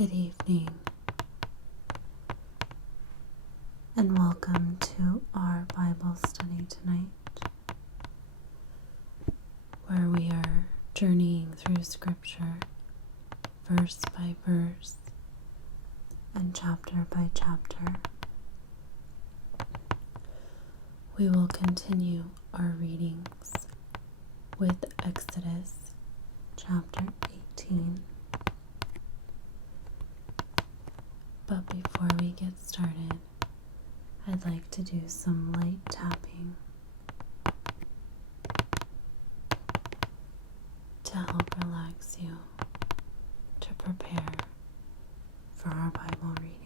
Good evening, and welcome to our Bible study tonight, where we are journeying through Scripture, verse by verse, and chapter by chapter. We will continue our readings with Exodus chapter 18. But before we get started, I'd like to do some light tapping to help relax you, to prepare for our Bible readings.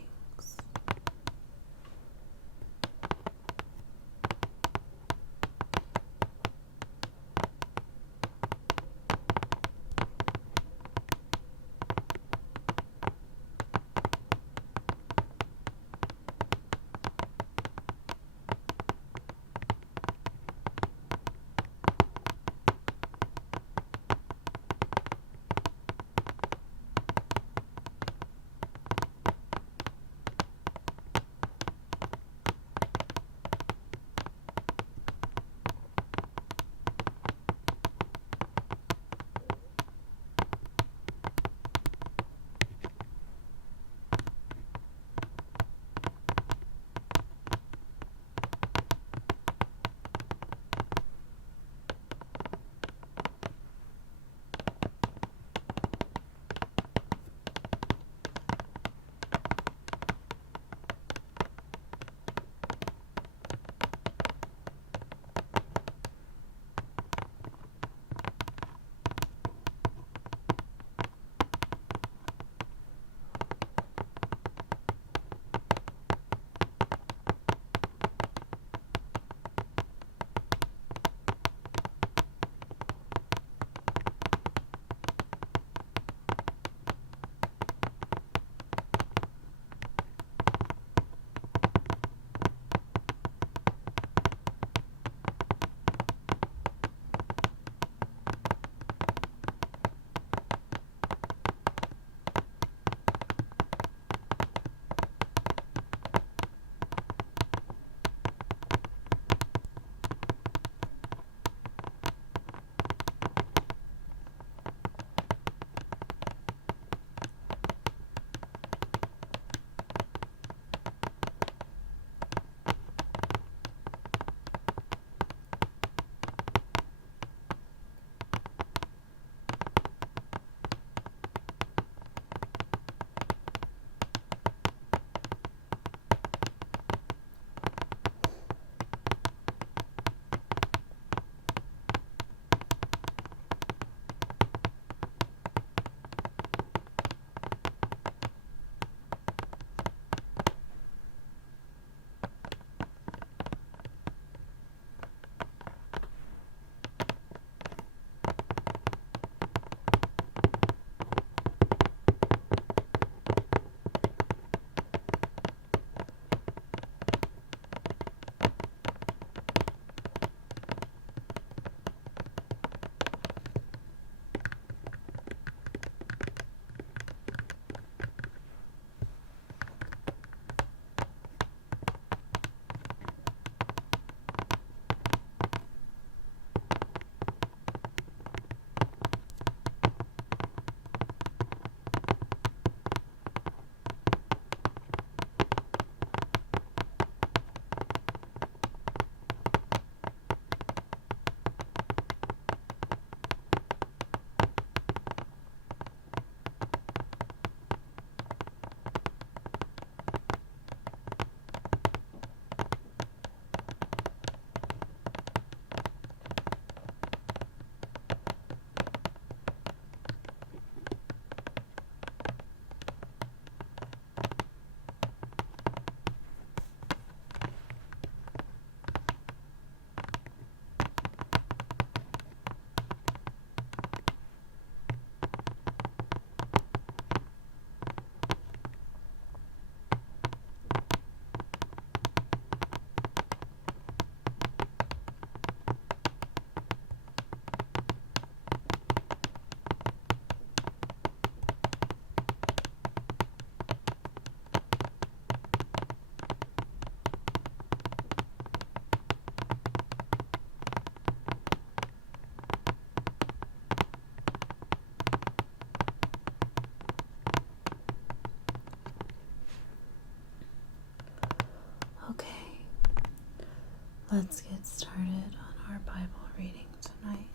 Let's get started on our Bible reading tonight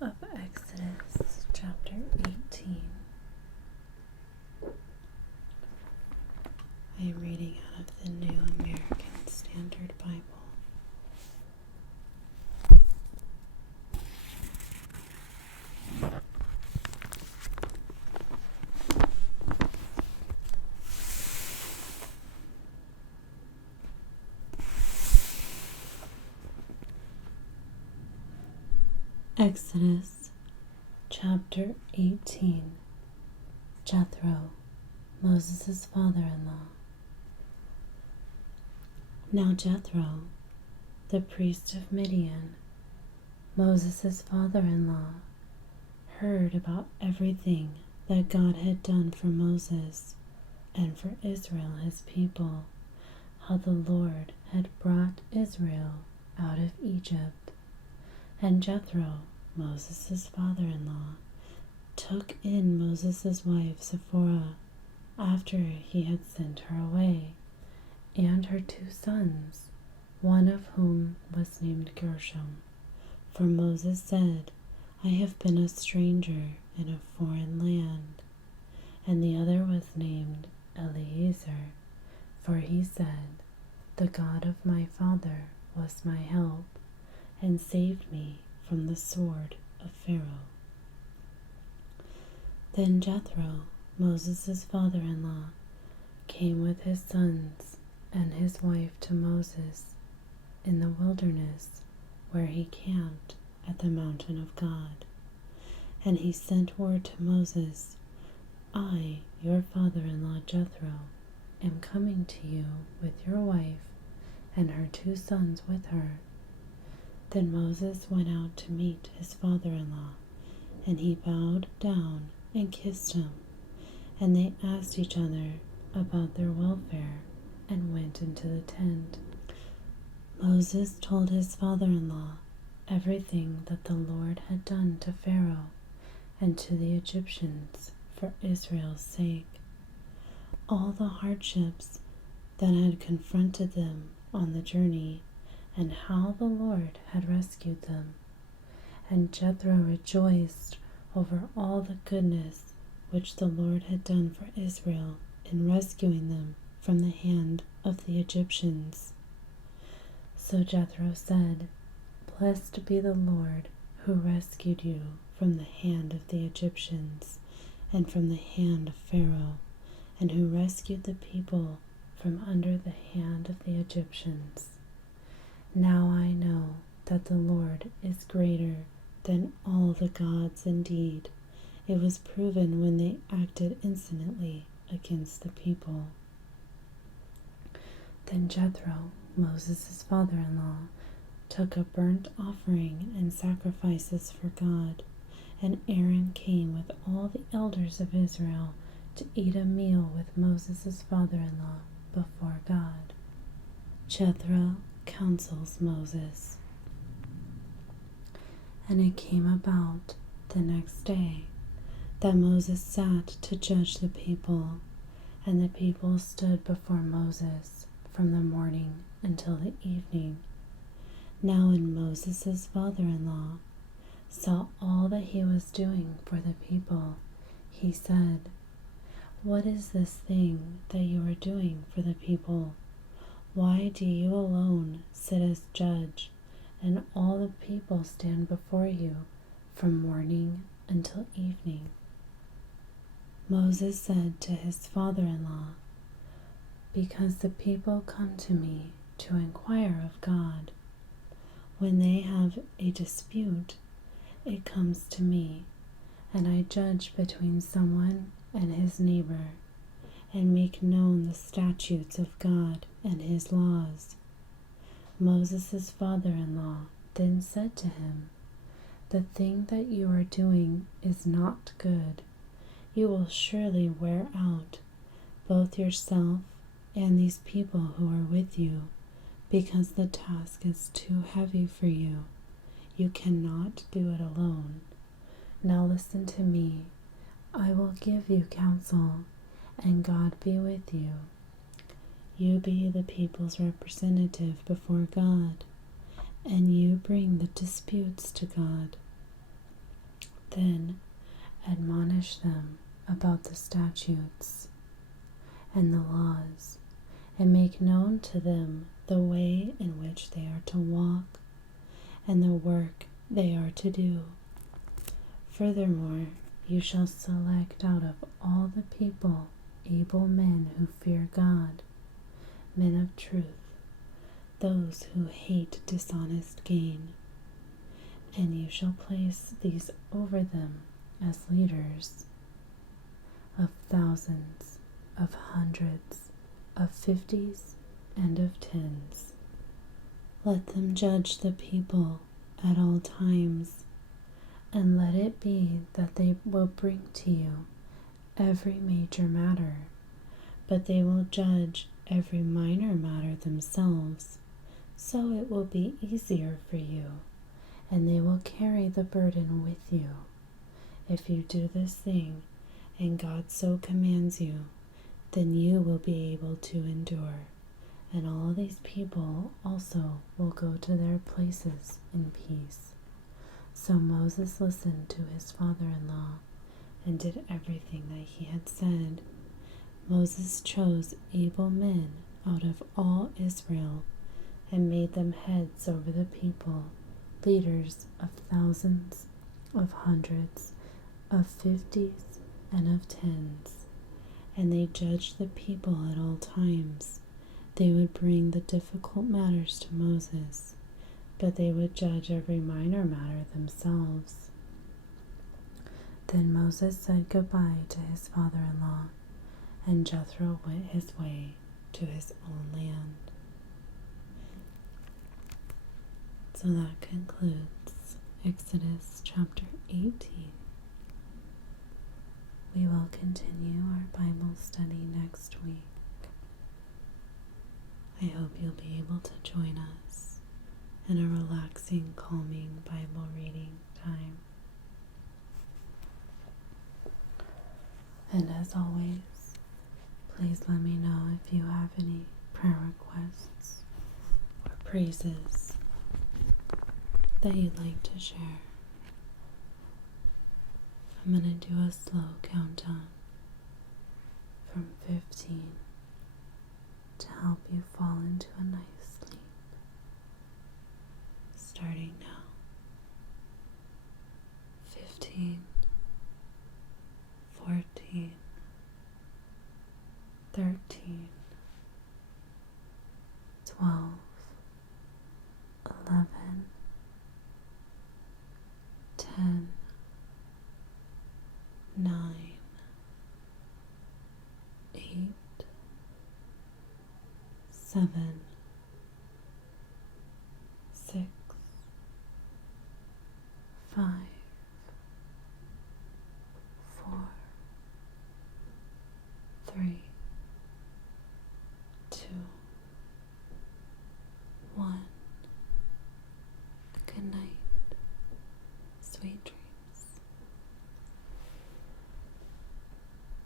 of Exodus chapter 18. I am reading out of the New American Standard Bible. Exodus chapter 18. Jethro, Moses' father-in-law. Now Jethro, the priest of Midian, Moses' father-in-law, heard about everything that God had done for Moses and for Israel his people, how the Lord had brought Israel out of Egypt. And Jethro, Moses' father-in-law, took in Moses' wife Zipporah after he had sent her away, and her 2 sons, one of whom was named Gershom. For Moses said, I have been a stranger in a foreign land. And the other was named Eliezer, for he said, the God of my father was my help, and saved me from the sword of Pharaoh. Then Jethro, Moses' father-in-law, came with his sons and his wife to Moses in the wilderness where he camped at the mountain of God. And he sent word to Moses, I, your father-in-law Jethro, am coming to you with your wife and her 2 sons with her. Then Moses went out to meet his father-in-law, and he bowed down and kissed him. And they asked each other about their welfare and went into the tent. Moses told his father-in-law everything that the Lord had done to Pharaoh and to the Egyptians for Israel's sake, all the hardships that had confronted them on the journey, and how the Lord had rescued them. And Jethro rejoiced over all the goodness which the Lord had done for Israel in rescuing them from the hand of the Egyptians. So Jethro said, Blessed be the Lord who rescued you from the hand of the Egyptians and from the hand of Pharaoh, and who rescued the people from under the hand of the Egyptians. Now I know that the Lord is greater than all the gods indeed. It was proven when they acted insolently against the people. Then Jethro, Moses' father-in-law, took a burnt offering and sacrifices for God, and Aaron came with all the elders of Israel to eat a meal with Moses' father-in-law before God. Jethro counsels Moses. And it came about the next day that Moses sat to judge the people, and the people stood before Moses from the morning until the evening. Now when Moses' father-in-law saw all that he was doing for the people, he said, What is this thing that you are doing for the people? Why do you alone sit as judge, and all the people stand before you from morning until evening? Moses said to his father-in-law, Because the people come to me to inquire of God. When they have a dispute, it comes to me, and I judge between someone and his neighbor, and make known the statutes of God and his laws. Moses' father-in-law then said to him, The thing that you are doing is not good. You will surely wear out both yourself and these people who are with you, because the task is too heavy for you. You cannot do it alone. Now listen to me. I will give you counsel, and God be with you. You be the people's representative before God, and you bring the disputes to God. Then admonish them about the statutes and the laws, and make known to them the way in which they are to walk, and the work they are to do. Furthermore, you shall select out of all the people able men who fear God, men of truth, those who hate dishonest gain, and you shall place these over them as leaders of thousands, of hundreds, of fifties, and of tens. Let them judge the people at all times, and let it be that they will bring to you every major matter, but they will judge every minor matter themselves, so it will be easier for you, and they will carry the burden with you. If you do this thing, and God so commands you, then you will be able to endure, and all these people also will go to their places in peace. So Moses listened to his father-in-law and did everything that he had said. Moses chose able men out of all Israel and made them heads over the people, leaders of thousands, of hundreds, of fifties, and of tens. And they judged the people at all times. They would bring the difficult matters to Moses, but they would judge every minor matter themselves. Then Moses said goodbye to his father-in-law, and Jethro went his way to his own land. So that concludes Exodus chapter 18. We will continue our Bible study next week. I hope you'll be able to join us in a relaxing, calming Bible reading time. And as always, please let me know if you have any prayer requests or praises that you'd like to share. I'm going to do a slow countdown from 15 to help you fall into a nice sleep. Starting now. 15, 14, 13, 12, 11, 10, 9, 8, 7,